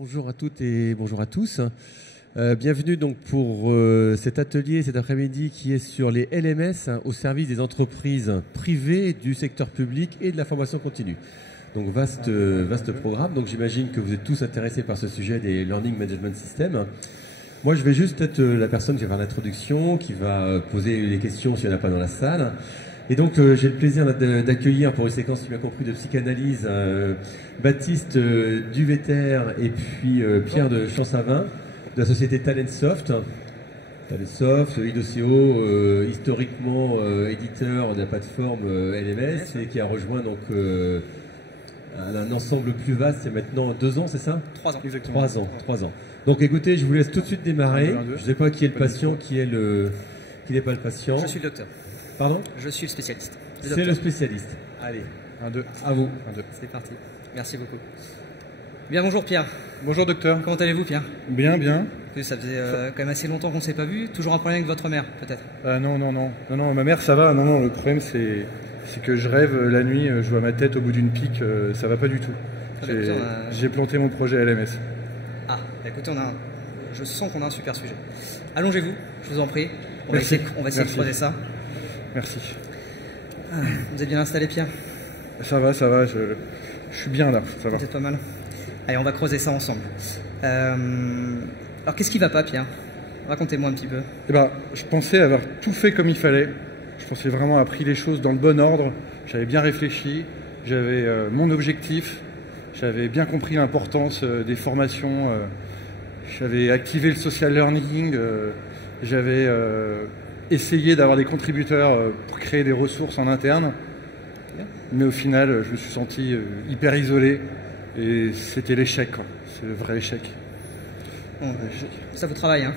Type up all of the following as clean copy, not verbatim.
Bonjour à toutes et bonjour à tous. Bienvenue donc pour cet atelier cet après-midi qui est sur les LMS au service des entreprises privées, du secteur public et de la formation continue. Donc vaste programme. Donc j'imagine que vous êtes tous intéressés par ce sujet des Learning Management Systems. Moi je vais juste être la personne qui va faire l'introduction, qui va poser les questions s'il n'y en a pas dans la salle. Et donc j'ai le plaisir d'accueillir pour une séquence, si bien compris, de psychanalyse Baptiste Duveter et puis Pierre de Champsavin de la société Talentsoft. Talentsoft, IDOCO, historiquement éditeur de la plateforme LMS et qui a rejoint donc un ensemble plus vaste, c'est maintenant 2 ans, c'est ça? 3 ans. Exactement. 3 ans. Donc écoutez, je vous laisse tout de suite démarrer. Je ne sais pas qui est le patient, qui n'est pas le patient. Je suis le docteur. Pardon? Je suis le spécialiste. C'est le spécialiste. Allez, 1, 2. à vous. 1, 2. C'est parti. Merci beaucoup. Bien, bonjour Pierre. Bonjour docteur. Comment allez-vous Pierre? Bien, bien. Ça faisait quand même assez longtemps qu'on ne s'est pas vu. Toujours un problème avec votre mère, peut-être? Non, ma mère ça va. Non, le problème c'est que je rêve la nuit, je vois ma tête au bout d'une pique, ça va pas du tout. J'ai planté mon projet LMS. Ah, écoutez, je sens qu'on a un super sujet. Allongez-vous, je vous en prie. On va essayer de creuser ça. Merci. Vous êtes bien installé Pierre? Ça va, je suis bien là, ça va. Vous êtes pas mal. Allez, on va creuser ça ensemble. Alors, qu'est-ce qui va pas, Pierre? Racontez-moi un petit peu. Eh ben, je pensais avoir tout fait comme il fallait. Je pensais vraiment avoir pris les choses dans le bon ordre. J'avais bien réfléchi. J'avais mon objectif. J'avais bien compris l'importance des formations. J'avais activé le social learning. J'avais essayé d'avoir des contributeurs pour créer des ressources en interne. Mais au final, je me suis senti hyper isolé. Et c'était l'échec, quoi. C'est le vrai échec. Bon, ça vous travaille, hein?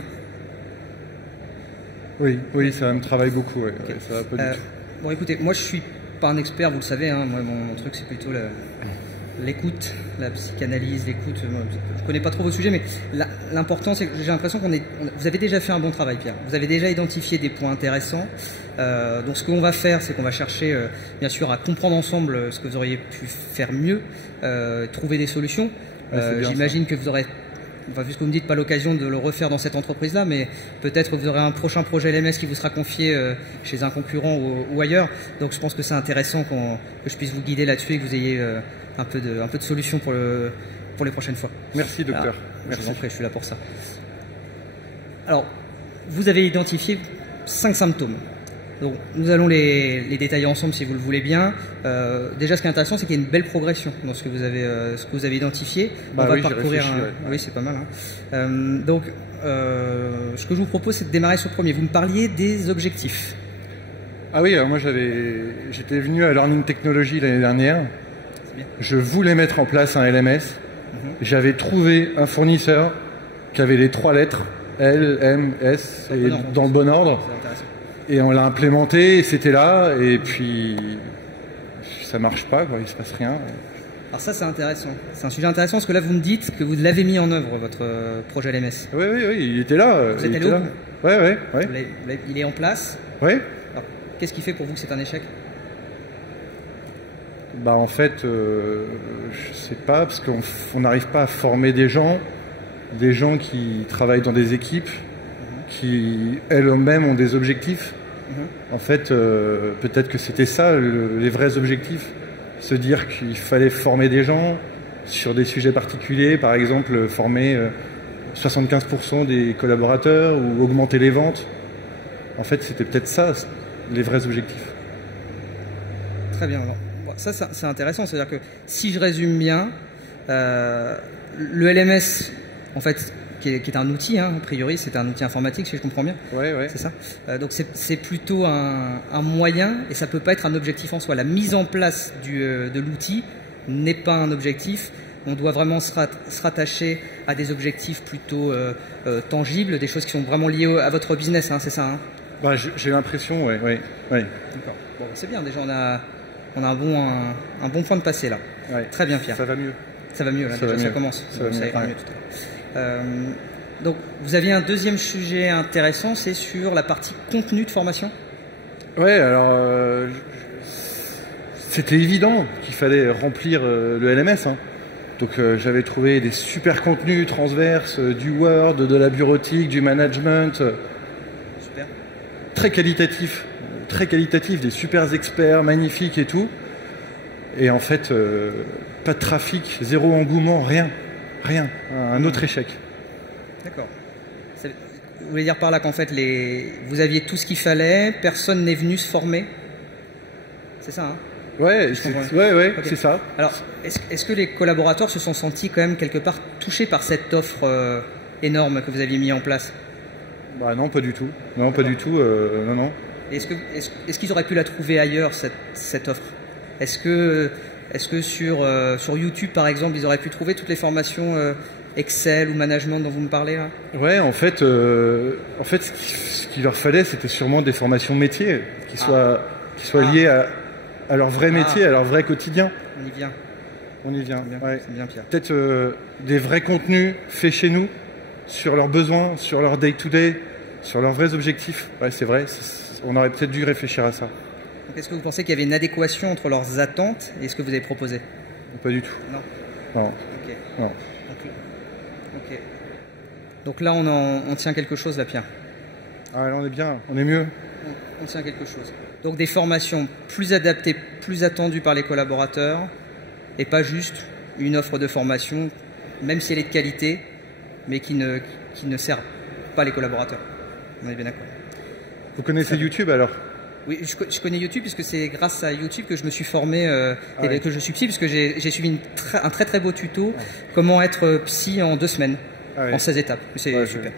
Oui, ça me travaille beaucoup. Ouais. Okay. Ouais, ça va pas du tout. Bon, écoutez, moi je suis pas un expert, vous le savez. Hein, moi, mon truc c'est plutôt l'écoute, la psychanalyse, l'écoute. Je connais pas trop vos sujets, mais l'important c'est que j'ai l'impression vous avez déjà fait un bon travail, Pierre. Vous avez déjà identifié des points intéressants. Donc ce qu'on va faire, c'est qu'on va chercher, bien sûr, à comprendre ensemble ce que vous auriez pu faire mieux, trouver des solutions. J'imagine que vous aurez, enfin, vu ce que vous me dites, pas l'occasion de le refaire dans cette entreprise-là, mais peut-être que vous aurez un prochain projet LMS qui vous sera confié chez un concurrent ou ailleurs. Donc je pense que c'est intéressant que je puisse vous guider là-dessus et que vous ayez un peu de solutions pour les prochaines fois. Merci docteur. Merci. Je vous en prie, je suis là pour ça. Alors, vous avez identifié 5 symptômes. Donc, nous allons les détailler ensemble si vous le voulez bien. Déjà, ce qui est intéressant, c'est qu'il y a une belle progression dans ce que vous avez identifié. Bah, on va parcourir. Oui, c'est pas mal. Hein. Donc, ce que je vous propose, c'est de démarrer sur le premier. Vous me parliez des objectifs. Ah oui, alors moi j'étais venu à Learning Technology l'année dernière. Je voulais mettre en place un LMS. J'avais trouvé un fournisseur qui avait les 3 lettres L, M, S et dans le bon ordre. Et on l'a implémenté, et c'était là, et puis ça marche pas, quoi, il se passe rien. Alors ça c'est intéressant, c'est un sujet intéressant parce que là vous me dites que vous l'avez mis en œuvre votre projet LMS. Oui, il était là. Vous êtes allé où? Ouais. Il est en place? Oui. Alors qu'est-ce qui fait pour vous que c'est un échec? Bah en fait, je sais pas, parce qu'on n'arrive pas à former des gens qui travaillent dans des équipes, qui elles-mêmes ont des objectifs. En fait, peut-être que c'était ça, les vrais objectifs. Se dire qu'il fallait former des gens sur des sujets particuliers, par exemple former 75% des collaborateurs ou augmenter les ventes. En fait, c'était peut-être ça, les vrais objectifs. Très bien. Alors, ça, c'est intéressant. C'est-à-dire que si je résume bien, le LMS, en fait, qui est un outil, hein, a priori, c'est un outil informatique, si je comprends bien. Oui. C'est ça. Donc c'est plutôt un moyen, et ça peut pas être un objectif en soi. La mise en place de l'outil n'est pas un objectif. On doit vraiment se rattacher à des objectifs plutôt tangibles, des choses qui sont vraiment liées à votre business, hein, c'est ça, hein? Bah, j'ai l'impression, oui. D'accord. Bon, c'est bien, déjà on a un bon point de passé là. Ouais. Très bien, Pierre. Ça va mieux. Ça va mieux, là, ça commence. Ça ira mieux tout à l'heure. Donc, vous aviez un deuxième sujet intéressant, c'est sur la partie contenu de formation. Ouais, alors c'était évident qu'il fallait remplir le LMS. Hein. Donc j'avais trouvé des super contenus transverses, du Word, de la bureautique, du management. Super. Très qualitatif, des super experts, magnifiques et tout. Et en fait, pas de trafic, zéro engouement, rien. Un autre échec. D'accord. Vous voulez dire par là qu'en fait, vous aviez tout ce qu'il fallait, personne n'est venu se former? C'est ça, hein? Ouais, okay. C'est ça. Alors, est-ce que les collaborateurs se sont sentis quand même quelque part touchés par cette offre énorme que vous aviez mis en place? Bah non, pas du tout. Non, pas du tout. Non. Est-ce qu'ils auraient pu la trouver ailleurs, cette offre? Est-ce que sur YouTube, par exemple, ils auraient pu trouver toutes les formations Excel ou management dont vous me parlez là? Ouais, en fait, ce qu'il leur fallait, c'était sûrement des formations métiers qui soient liées à leur vrai métier, à leur vrai quotidien. On y vient. Ouais. C'est bien, Pierre. Peut-être des vrais contenus faits chez nous, sur leurs besoins, sur leur day-to-day, sur leurs vrais objectifs. Ouais, c'est vrai, on aurait peut-être dû réfléchir à ça. Est-ce que vous pensez qu'il y avait une adéquation entre leurs attentes et ce que vous avez proposé? Pas du tout. Non. Ok. Non. Ok. Donc là, on tient quelque chose, là, Pierre. Ah, là, on est bien, on est mieux. On tient quelque chose. Donc des formations plus adaptées, plus attendues par les collaborateurs, et pas juste une offre de formation, même si elle est de qualité, mais qui ne sert pas les collaborateurs. On est bien d'accord. Vous connaissez YouTube alors? Oui, je connais YouTube puisque c'est grâce à YouTube que je me suis formé et que je suis psy, puisque j'ai suivi un très très beau tuto, comment être psy en 2 semaines, en 16 étapes. C'est super.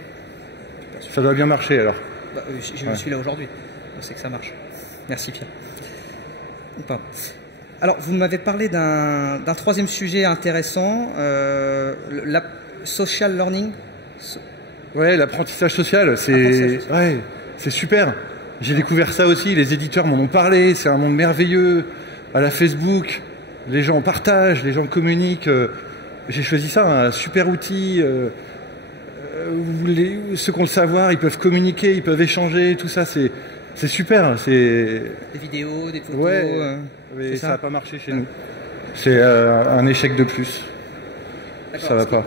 Ça doit bien marcher alors. Bah, je suis là aujourd'hui, c'est que ça marche. Merci Pierre. Alors, vous m'avez parlé d'un 3e sujet intéressant, la social learning. Ouais, l'apprentissage social, c'est super. J'ai découvert ça aussi, les éditeurs m'en ont parlé, c'est un monde merveilleux. À la Facebook, les gens partagent, les gens communiquent. J'ai choisi ça, un super outil. Ceux qui ont le savoir, ils peuvent communiquer, ils peuvent échanger, tout ça, c'est super. Des vidéos, des photos. Ouais, mais ça n'a pas marché chez nous. C'est un échec de plus. Ça va pas.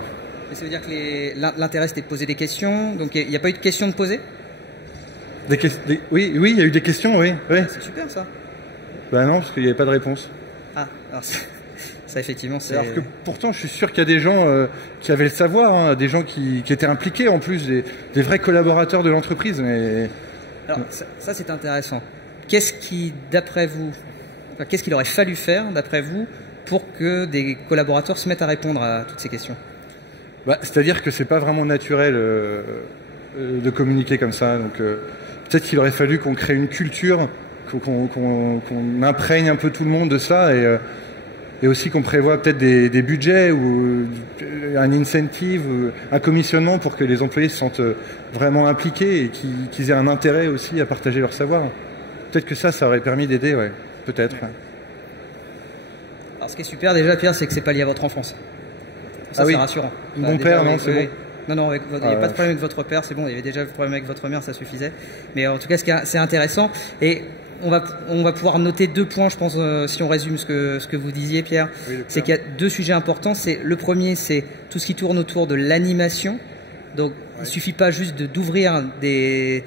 Mais ça veut dire que l'intérêt c'était de poser des questions, donc il n'y a pas eu de questions de poser? Oui, il y a eu des questions, oui. C'est super ça. Ben non, parce qu'il n'y avait pas de réponse. Ah, alors ça effectivement c'est... Alors que pourtant je suis sûr qu'il y a des gens qui avaient le savoir, hein, des gens qui étaient impliqués en plus, des vrais collaborateurs de l'entreprise. Mais... Alors ça c'est intéressant. Qu'est-ce qu'il aurait fallu faire d'après vous pour que des collaborateurs se mettent à répondre à toutes ces questions? C'est-à-dire que c'est pas vraiment naturel de communiquer comme ça. Donc peut-être qu'il aurait fallu qu'on crée une culture, qu'on imprègne un peu tout le monde de ça, et aussi qu'on prévoit peut-être des budgets ou un incentive, ou un commissionnement pour que les employés se sentent vraiment impliqués et qu'ils aient un intérêt aussi à partager leur savoir. Peut-être que ça aurait permis d'aider, ouais. Peut-être. Ouais. Alors ce qui est super déjà, Pierre, c'est que c'est pas lié à votre enfance. Ça, c'est rassurant. Mon père, non, c'est bon. Non, il n'y a pas de problème avec votre père, c'est bon. Il y avait déjà le problème avec votre mère, ça suffisait. Mais en tout cas, c'est intéressant. Et on va pouvoir noter 2 points, je pense, si on résume ce que vous disiez, Pierre. Oui, c'est qu'il y a 2 sujets importants. Le premier, c'est tout ce qui tourne autour de l'animation. Donc, il ne suffit pas juste d'ouvrir des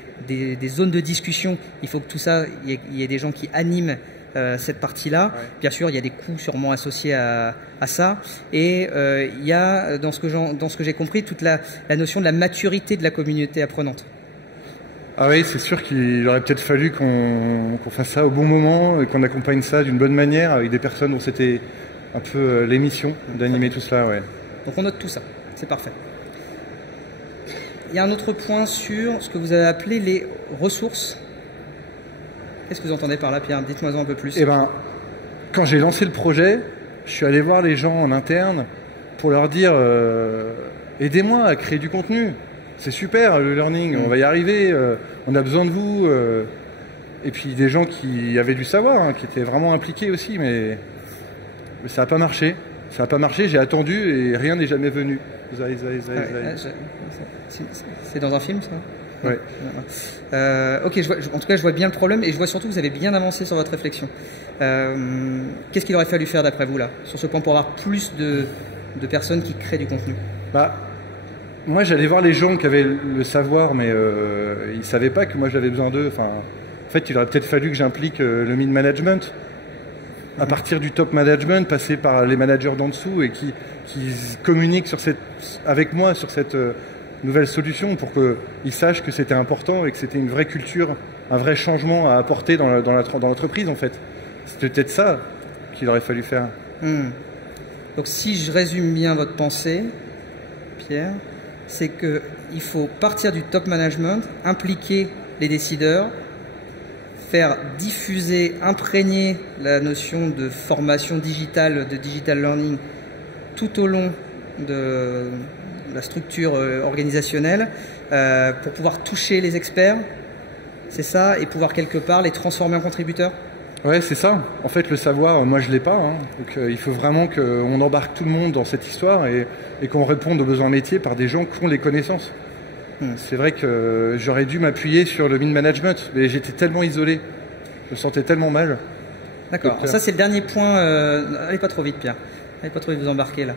zones de discussion. Il faut que tout ça, il y ait des gens qui animent cette partie-là. Ouais. Bien sûr, il y a des coûts sûrement associés à ça. Et il y a, dans ce que j'ai compris, toute la notion de la maturité de la communauté apprenante. Ah oui, c'est sûr qu'il aurait peut-être fallu qu'on fasse ça au bon moment, et qu'on accompagne ça d'une bonne manière avec des personnes dont c'était un peu l'émission d'animer tout cela. Ouais. Donc on note tout ça, c'est parfait. Il y a un autre point sur ce que vous avez appelé les ressources. Qu'est-ce que vous entendez par là, Pierre? Dites-moi-en un peu plus. Eh ben, quand j'ai lancé le projet, je suis allé voir les gens en interne pour leur dire aidez-moi à créer du contenu. C'est super le learning, on va y arriver, on a besoin de vous. Et puis des gens qui avaient du savoir, hein, qui étaient vraiment impliqués aussi, mais ça n'a pas marché. Ça n'a pas marché, j'ai attendu et rien n'est jamais venu. C'est dans un film, ça? Ouais. Ok, en tout cas, je vois bien le problème et je vois surtout que vous avez bien avancé sur votre réflexion. Qu'est-ce qu'il aurait fallu faire d'après vous là, sur ce point, pour avoir plus de personnes qui créent du contenu? Bah, moi, j'allais voir les gens qui avaient le savoir, mais ils ne savaient pas que moi, j'avais besoin d'eux. Enfin, en fait, il aurait peut-être fallu que j'implique le mid-management. À partir du top management, passer par les managers d'en dessous et qui communiquent avec moi sur cette nouvelle solution pour qu'ils sachent que c'était important et que c'était une vraie culture, un vrai changement à apporter dans l'entreprise, en fait. C'était peut-être ça qu'il aurait fallu faire. Donc si je résume bien votre pensée, Pierre, c'est qu'il faut partir du top management, impliquer les décideurs, faire diffuser, imprégner la notion de formation digitale, de digital learning tout au long de la structure organisationnelle pour pouvoir toucher les experts, c'est ça, et pouvoir quelque part les transformer en contributeurs? Ouais, c'est ça. En fait, le savoir, moi, je l'ai pas. Hein. Donc, il faut vraiment qu'on embarque tout le monde dans cette histoire et qu'on réponde aux besoins métiers par des gens qui ont les connaissances. C'est vrai que j'aurais dû m'appuyer sur le mid-management, mais j'étais tellement isolé. Je me sentais tellement mal. D'accord. Ça, c'est le dernier point. Allez pas trop vite, Pierre. Allez pas trop vite, vous embarquez là.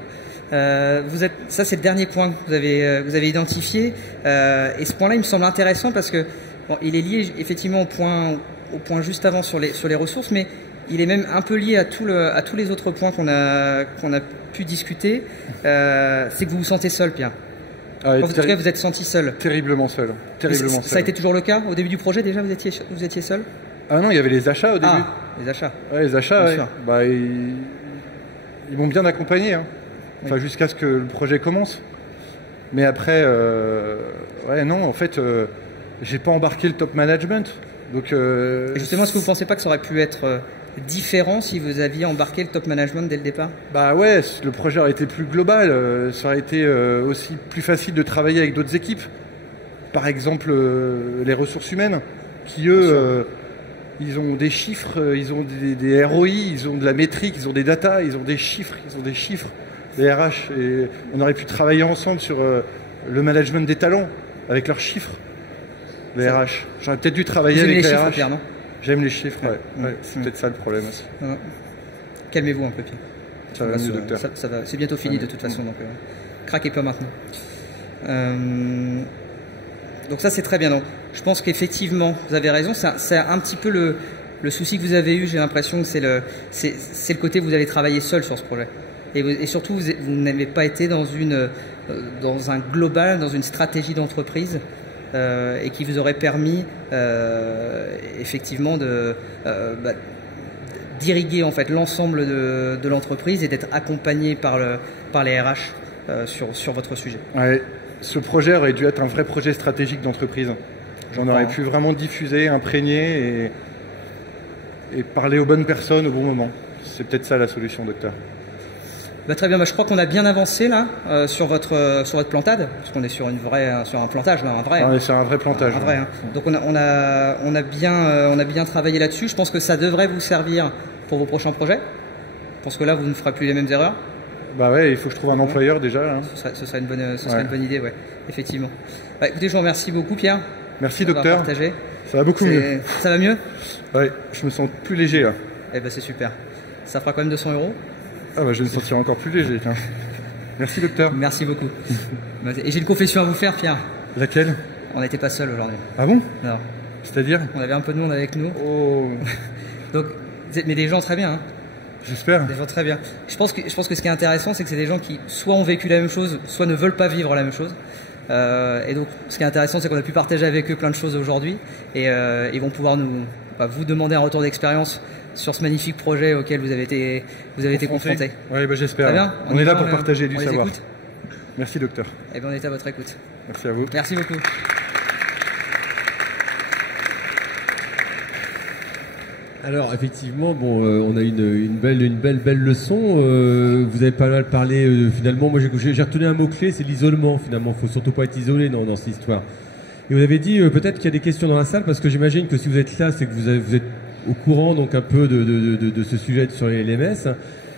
Ça, c'est le dernier point que vous avez identifié. Et ce point-là, il me semble intéressant parce que bon, il est lié effectivement au point juste avant sur les ressources, mais il est même un peu lié à tous les autres points qu'on a pu discuter. C'est que vous vous sentez seul, Pierre. Ah, en tout cas, vous êtes senti seul. Terriblement seul. Ça a été toujours le cas au début du projet déjà, vous étiez seul? Ah non, il y avait les achats au début. Ah, les achats. Ouais, les achats, ouais. Bah, ils m'ont bien accompagné. Hein. Enfin, jusqu'à ce que le projet commence. Mais après, ouais, non, en fait, j'ai pas embarqué le top management. Donc, et justement, est-ce que vous pensez pas que ça aurait pu être différent si vous aviez embarqué le top management dès le départ? Bah ouais, le projet aurait été plus global. Ça aurait été aussi plus facile de travailler avec d'autres équipes. Par exemple, les ressources humaines, qui eux, ils ont des chiffres, ils ont des ROI, ils ont de la métrique, ils ont des data, ils ont des chiffres, les RH. Et on aurait pu travailler ensemble sur le management des talents, avec leurs chiffres. Les RH. J'aurais peut-être dû travailler avec les chiffres, RH. Pierre, non? J'aime les chiffres, ouais. C'est peut-être ça le problème aussi. Calmez-vous un peu, Pierre. Ça va mieux, docteur. Ça va. C'est bientôt fini de toute façon, donc craquez pas maintenant. Donc ça, c'est très bien. Donc, je pense qu'effectivement, vous avez raison. C'est un petit peu le souci que vous avez eu. J'ai l'impression que c'est le côté où vous allez travailler seul sur ce projet. Et surtout, vous n'avez pas été dans un global, dans une stratégie d'entreprise. Et qui vous aurait permis effectivement d'irriguer en fait l'ensemble de l'entreprise et d'être accompagné par les RH sur votre sujet. Ouais, ce projet aurait dû être un vrai projet stratégique d'entreprise. J'en aurais pu vraiment diffuser, imprégner et parler aux bonnes personnes au bon moment. C'est peut-être ça la solution, docteur. Bah, très bien, je crois qu'on a bien avancé là sur votre plantade, parce qu'on est sur un plantage, un vrai. On est sur un vrai plantage. Un vrai, hein. Donc on a bien travaillé là-dessus. Je pense que ça devrait vous servir pour vos prochains projets. Je pense que là vous ne ferez plus les mêmes erreurs. Bah ouais, il faut que je trouve un employeur déjà. Là. Ce serait une bonne idée, ouais, effectivement. Bah, écoutez, je vous remercie beaucoup, Pierre. Merci, docteur. Partagé. Ça va beaucoup mieux. Ça va mieux? Ouais, je me sens plus léger là. Eh ben c'est super. Ça fera quand même 200 €. Ah bah je vais me sentir encore plus léger. Tiens. Merci, docteur. Merci beaucoup. Et j'ai une confession à vous faire, Pierre. Laquelle? On n'était pas seuls aujourd'hui. Ah bon? Non. C'est-à-dire? On avait un peu de monde avec nous. Oh. Donc, mais des gens très bien. Hein. J'espère. Des gens très bien. Je pense que ce qui est intéressant, c'est que c'est des gens qui soit ont vécu la même chose, soit ne veulent pas vivre la même chose. Et donc, ce qui est intéressant, c'est qu'on a pu partager avec eux plein de choses aujourd'hui. Et ils vont pouvoir vous demander un retour d'expérience sur ce magnifique projet auquel vous avez été confronté. Oui, bah, j'espère. On est là pour partager du savoir. Merci, docteur. Et bien, on est à votre écoute. Merci à vous. Merci beaucoup. Alors effectivement, bon, on a une belle leçon. Vous avez pas mal parlé. Finalement, moi j'ai retenu un mot clé, c'est l'isolement. Finalement, faut surtout pas être isolé dans cette histoire. Et vous avez dit peut-être qu'il y a des questions dans la salle, parce que j'imagine que si vous êtes là, c'est que vous êtes au courant donc un peu de ce sujet sur les LMS.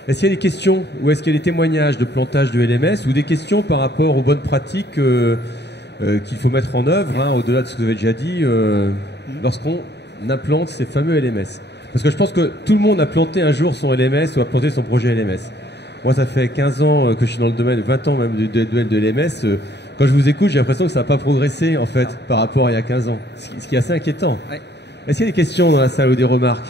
Est-ce qu'il y a des questions ou est-ce qu'il y a des témoignages de plantage de LMS ou des questions par rapport aux bonnes pratiques qu'il faut mettre en œuvre, hein, au-delà de ce que vous avez déjà dit, lorsqu'on implante ces fameux LMS? Parce que je pense que tout le monde a planté un jour son LMS ou a planté son projet LMS. Moi, ça fait 15 ans que je suis dans le domaine, 20 ans même du domaine de l'EMS. Quand je vous écoute, j'ai l'impression que ça n'a pas progressé, en fait, par rapport à il y a 15 ans. Ce qui est assez inquiétant. Ouais. Est-ce qu'il y a des questions dans la salle ou des remarques?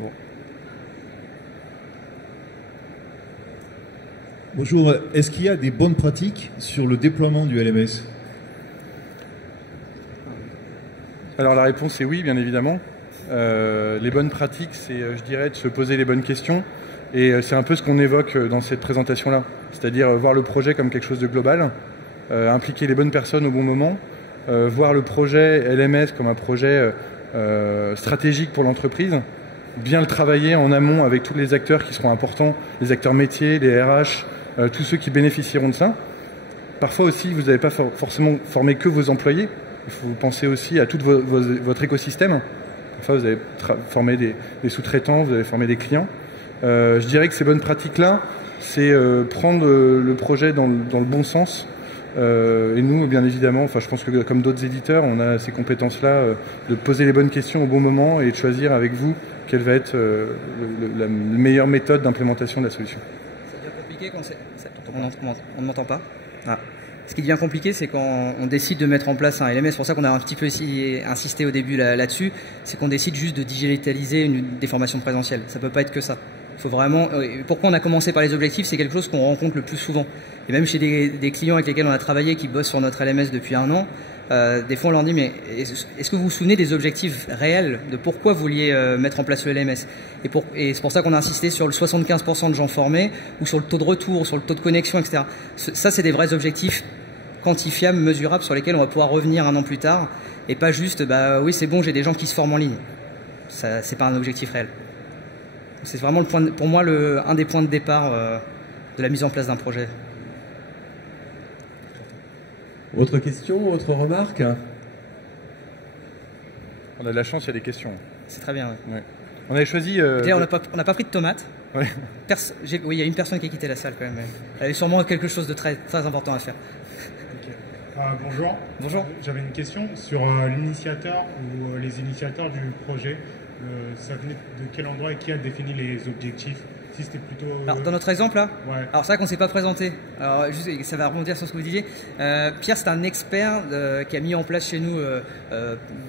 Bon. Bonjour, est-ce qu'il y a des bonnes pratiques sur le déploiement du LMS? Alors la réponse est oui, bien évidemment. Les bonnes pratiques, c'est, je dirais, de se poser les bonnes questions. Et c'est un peu ce qu'on évoque dans cette présentation-là. C'est-à-dire voir le projet comme quelque chose de global, impliquer les bonnes personnes au bon moment, voir le projet LMS comme un projet stratégique pour l'entreprise, bien le travailler en amont avec tous les acteurs qui seront importants, les acteurs métiers, les RH, tous ceux qui bénéficieront de ça. Parfois aussi, vous n'avez pas forcément formé que vos employés. Il faut penser aussi à tout votre écosystème. Parfois, vous avez formé des sous-traitants, vous avez formé des clients. Je dirais que ces bonnes pratiques-là, c'est prendre le projet dans le bon sens. Et nous, bien évidemment, enfin, je pense que comme d'autres éditeurs, on a ces compétences-là de poser les bonnes questions au bon moment et de choisir avec vous quelle va être la meilleure méthode d'implémentation de la solution. Ça devient compliqué quand on ne m'entend pas. Ah. Ce qui devient compliqué, c'est quand on décide de mettre en place un LMS. C'est pour ça qu'on a un petit peu insisté au début là-dessus. C'est qu'on décide juste de digitaliser des formations présentielles. Ça ne peut pas être que ça. Faut vraiment. Pourquoi on a commencé par les objectifs? C'est quelque chose qu'on rencontre le plus souvent. Et même chez des clients avec lesquels on a travaillé qui bossent sur notre LMS depuis 1 an, des fois on leur dit mais est-ce que vous vous souvenez des objectifs réels de pourquoi vous vouliez mettre en place le LMS? Et c'est pour ça qu'on a insisté sur le 75% de gens formés ou sur le taux de retour, sur le taux de connexion, etc. Ça, c'est des vrais objectifs quantifiables, mesurables, sur lesquels on va pouvoir revenir 1 an plus tard et pas juste bah oui c'est bon, j'ai des gens qui se forment en ligne. Ça, c'est pas un objectif réel. C'est vraiment le point pour moi un des points de départ de la mise en place d'un projet. Autre question, autre remarque? On a de la chance, il y a des questions. C'est très bien. Ouais. Ouais. On avait choisi. Déjà, on n'a pas pris de tomates. Ouais. Oui, il y a une personne qui a quitté la salle quand même. Elle avait sûrement quelque chose de très, très important à faire. Okay. Bonjour. Bonjour. J'avais une question sur l'initiateur ou les initiateurs du projet. Ça venait de quel endroit et qui a défini les objectifs? Si c'était plutôt... Alors, dans notre exemple là, ouais. Alors c'est vrai qu'on ne s'est pas présenté. Alors juste, ça va rebondir sur ce que vous disiez. Pierre, c'est un expert qui a mis en place chez nous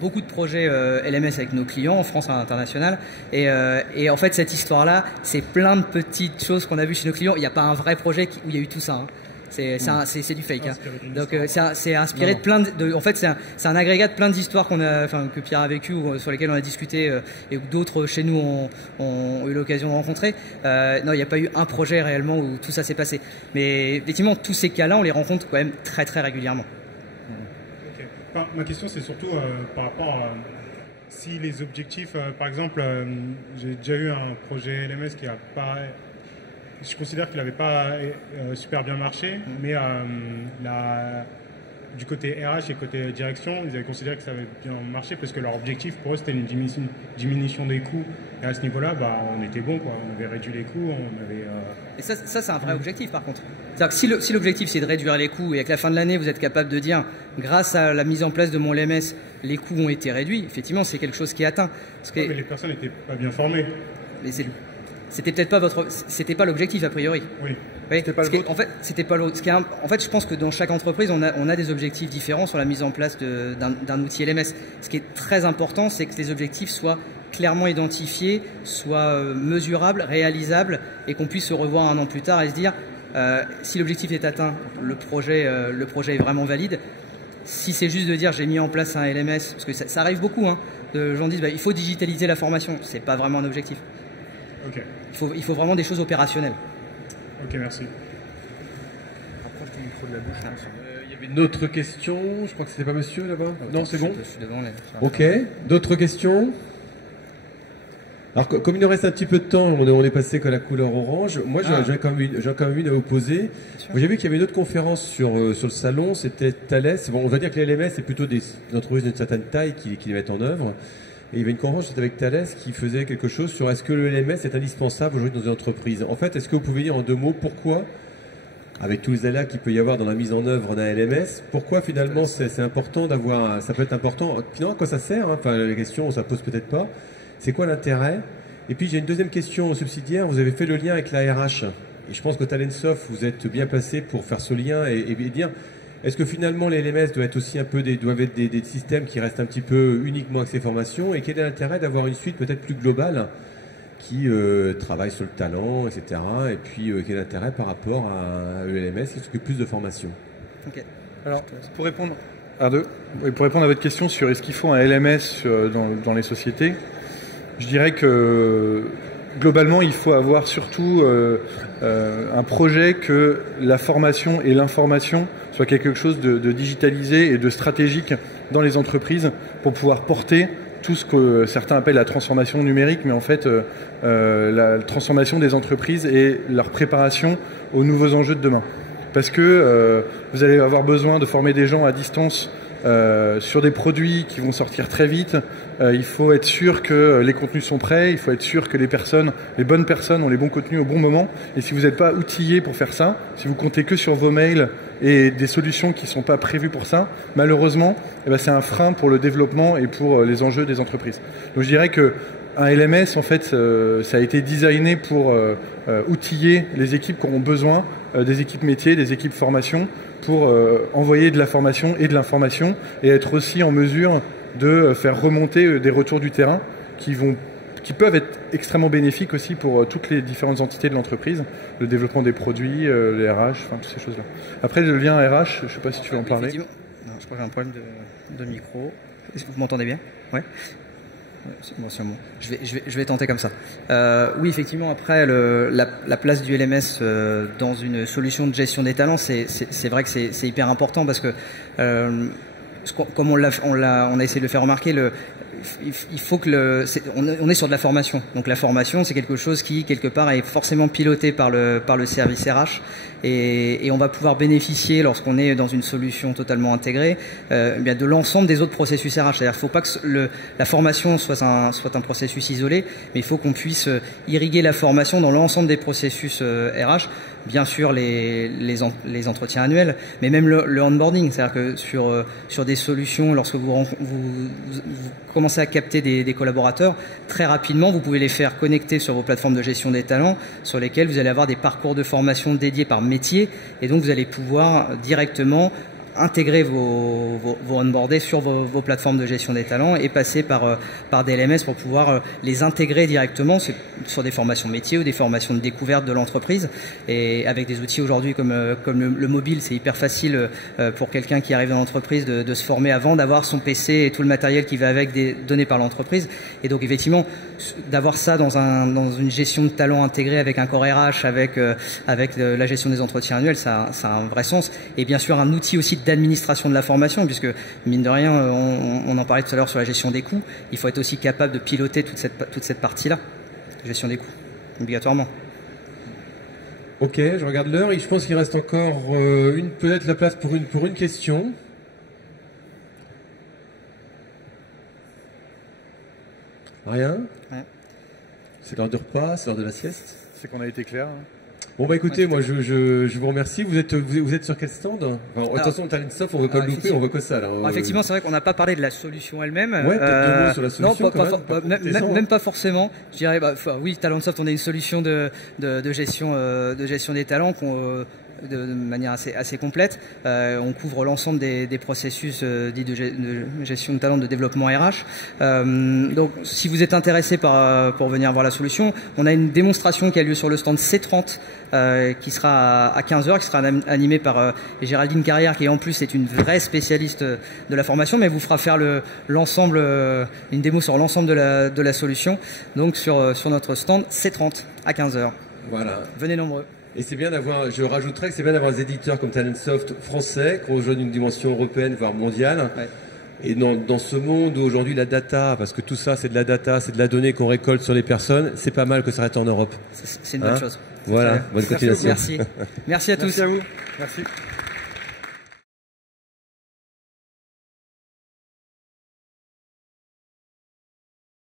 beaucoup de projets LMS avec nos clients en France et à l'international. Et en fait, cette histoire-là, c'est plein de petites choses qu'on a vues chez nos clients. Il n'y a pas un vrai projet où il y a eu tout ça. Hein. C'est du fake. Hein. Donc c'est inspiré de plein de. En fait, c'est un agrégat de plein d'histoires que Pierre a vécues ou sur lesquelles on a discuté et que d'autres chez nous ont eu l'occasion de rencontrer. Non, il n'y a pas eu un projet réellement où tout ça s'est passé. Mais effectivement, tous ces cas-là, on les rencontre quand même très très régulièrement. Okay. Enfin, ma question, c'est surtout par rapport à si les objectifs, par exemple, j'ai déjà eu un projet LMS qui a pas. Je considère qu'il n'avait pas super bien marché, mais du côté RH et côté direction, ils avaient considéré que ça avait bien marché parce que leur objectif pour eux c'était une diminution des coûts. Et à ce niveau-là, bah, on était bon, quoi. On avait réduit les coûts, on avait. Et ça c'est un vrai objectif par contre. C'est-à-dire que si l'objectif c'est de réduire les coûts et qu'à la fin de l'année vous êtes capable de dire, grâce à la mise en place de mon LMS, les coûts ont été réduits, effectivement c'est quelque chose qui est atteint. Mais les personnes n'étaient pas bien formées. Mais c'était peut-être pas c'était pas l'objectif a priori. Oui. C'était pas en fait, c'était pas l'autre. En fait, je pense que dans chaque entreprise, on a des objectifs différents sur la mise en place d'un outil LMS. Ce qui est très important, c'est que les objectifs soient clairement identifiés, soient mesurables, réalisables, et qu'on puisse se revoir 1 an plus tard et se dire si l'objectif est atteint, le projet est vraiment valide. Si c'est juste de dire j'ai mis en place un LMS, parce que ça arrive beaucoup, hein, de gens disent il faut digitaliser la formation, c'est pas vraiment un objectif. Okay. Il faut vraiment des choses opérationnelles. Ok, merci. Rapproche ton micro de la bouche. Il y avait une autre question, je crois que c'était pas monsieur là-bas. Non, c'est bon. Je suis devant. Ok, d'autres questions? Alors, comme il nous reste un petit peu de temps, on est passé que la couleur orange. Moi, j'ai quand même une à vous poser. J'ai vu qu'il y avait une autre conférence sur le salon, c'était Thales. Bon, on va dire que les LMS, c'est plutôt des entreprises d'une certaine taille qui les mettent en œuvre. Et il y avait une conférence avec Thales qui faisait quelque chose sur est-ce que le LMS est indispensable aujourd'hui dans une entreprise. En fait, est-ce que vous pouvez dire en 2 mots pourquoi, avec tous les aléas qu'il peut y avoir dans la mise en œuvre d'un LMS, pourquoi finalement c'est important d'avoir, ça peut être important, finalement à quoi ça sert, hein, enfin la question on ne la pose peut-être pas, c'est quoi l'intérêt Et puis j'ai une deuxième question subsidiaire. Vous avez fait le lien avec la RH. Et je pense que Talentsoft, vous êtes bien placé pour faire ce lien et dire, est-ce que finalement les LMS doivent être aussi un peu doivent être des systèmes qui restent un petit peu uniquement axés formation, et quel est l'intérêt d'avoir une suite peut-être plus globale qui travaille sur le talent, etc. Et puis quel est l'intérêt par rapport à l'LMS qui s'occupe plus de formation? Ok. Alors, pour répondre à votre question sur est-ce qu'il faut un LMS dans les sociétés, je dirais que globalement, il faut avoir surtout un projet que la formation et l'information soient quelque chose de digitalisé et de stratégique dans les entreprises pour pouvoir porter tout ce que certains appellent la transformation numérique, mais en fait la transformation des entreprises et leur préparation aux nouveaux enjeux de demain. Parce que vous allez avoir besoin de former des gens à distance sur des produits qui vont sortir très vite. Il faut être sûr que les contenus sont prêts, il faut être sûr que les bonnes personnes ont les bons contenus au bon moment. Et si vous n'êtes pas outillé pour faire ça, si vous comptez que sur vos mails et des solutions qui ne sont pas prévues pour ça, malheureusement, c'est un frein pour le développement et pour les enjeux des entreprises. Donc je dirais que un LMS, en fait, ça a été designé pour outiller les équipes qui auront besoin, des équipes métiers, des équipes formation, pour envoyer de la formation et de l'information et être aussi en mesure de faire remonter des retours du terrain qui peuvent être extrêmement bénéfiques aussi pour toutes les différentes entités de l'entreprise, le développement des produits, les RH, enfin toutes ces choses-là. Après, le lien RH, je ne sais pas si tu veux en parler. Non, je crois que j'ai un problème de micro. Est-ce que vous m'entendez bien? Ouais. Bon, c'est bon. Je vais tenter comme ça. Oui, effectivement, après, la place du LMS dans une solution de gestion des talents, c'est vrai que c'est hyper important parce que, comme on a essayé de le faire remarquer, il faut que on est sur de la formation. Donc la formation, c'est quelque chose qui, quelque part, est forcément piloté par le service RH. Et on va pouvoir bénéficier, lorsqu'on est dans une solution totalement intégrée, bien de l'ensemble des autres processus RH. C'est-à-dire qu'il ne faut pas que la formation soit un processus isolé, mais il faut qu'on puisse irriguer la formation dans l'ensemble des processus RH. Bien sûr les entretiens annuels, mais même le onboarding. C'est-à-dire que sur des solutions, lorsque vous commencez à capter des collaborateurs, très rapidement, vous pouvez les faire connecter sur vos plateformes de gestion des talents, sur lesquelles vous allez avoir des parcours de formation dédiés par métier, et donc vous allez pouvoir directement intégrer vos onboardés sur vos plateformes de gestion des talents et passer par des LMS pour pouvoir les intégrer directement sur des formations métiers ou des formations de découverte de l'entreprise. Et avec des outils aujourd'hui comme le mobile, c'est hyper facile pour quelqu'un qui arrive dans l'entreprise de se former avant d'avoir son PC et tout le matériel qui va avec donné par l'entreprise. Et donc effectivement, d'avoir ça dans une gestion de talents intégrée avec un corps RH, avec la gestion des entretiens annuels, ça a un vrai sens. Et bien sûr, un outil aussi d'administration de la formation, puisque mine de rien, on en parlait tout à l'heure sur la gestion des coûts, il faut être aussi capable de piloter toute cette partie-là, gestion des coûts, obligatoirement. Ok, je regarde l'heure et je pense qu'il reste encore peut-être la place pour une question. Rien? C'est l'heure du repas, c'est l'heure de la sieste? C'est qu'on a été clair. Bon bah écoutez, moi je vous remercie. Vous êtes sur quel stand? Attention, Talentsoft, on ne veut pas le louper, on voit que ça là. Effectivement, c'est vrai qu'on n'a pas parlé de la solution elle-même. Ouais, peut-être 2 mots sur la solution. Non, même pas forcément. Je dirais, oui, Talentsoft, on est une solution de gestion des talents de manière assez complète. On couvre l'ensemble des processus dits de gestion de talent, de développement RH. Donc, si vous êtes intéressé pour venir voir la solution, on a une démonstration qui a lieu sur le stand C30 qui sera à 15h, qui sera animée par Géraldine Carrière, qui en plus est une vraie spécialiste de la formation, mais elle vous fera faire l'ensemble, une démo sur l'ensemble de la solution, donc sur notre stand C30 à 15h. Voilà. Venez nombreux. Et c'est bien je rajouterais que c'est bien d'avoir des éditeurs comme Talentsoft français, qui rejoignent une dimension européenne, voire mondiale. Ouais. Et dans ce monde où aujourd'hui la data, parce que tout ça c'est de la data, c'est de la donnée qu'on récolte sur les personnes, c'est pas mal que ça reste en Europe. C'est une bonne chose. Voilà, bonne continuation. Merci. Merci à tous. Merci à vous. Merci.